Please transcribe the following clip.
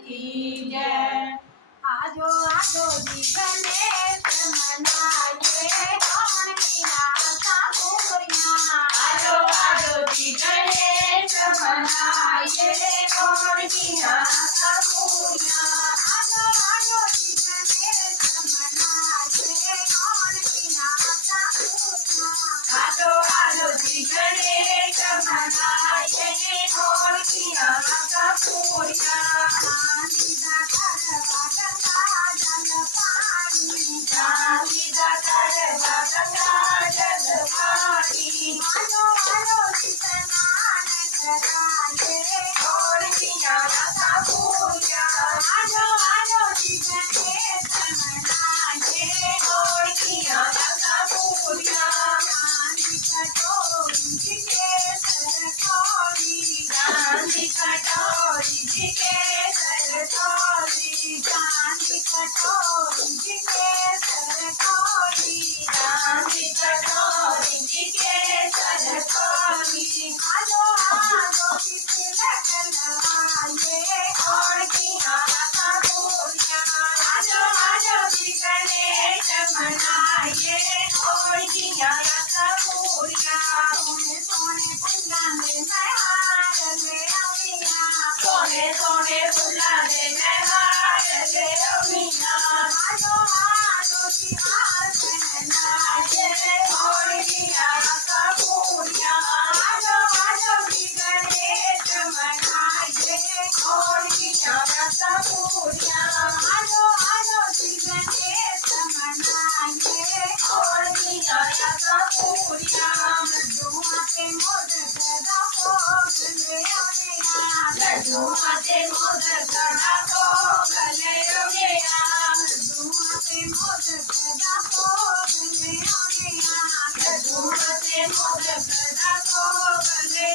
की जय। आजो आजो जी गणेश मनाइए कौन किया सापुरिया। आजो आजो जी गणेश मनाइए कौन किया सापुरिया। आजो आजो जी गणेश मनाइए कौन किया सापुरिया। आजो आजो जी गणेश मनाइए कौन किया सापुरिया। सोने सोने फुला दे मैं हार ले अमीना। आजो आजो की हार पहनाए और किया सापुरिया। आजो आजो की गणेश मनाइए और किया सापुरिया। आजो आजो की गणेश मनाइए और किया सापुरिया। लड्डुआ के मोदक रखो गले लड्डुआ के मोदक रखो गले लड्डुआ के मोदक रखो गले लड्डुआ के मोदक रखो गले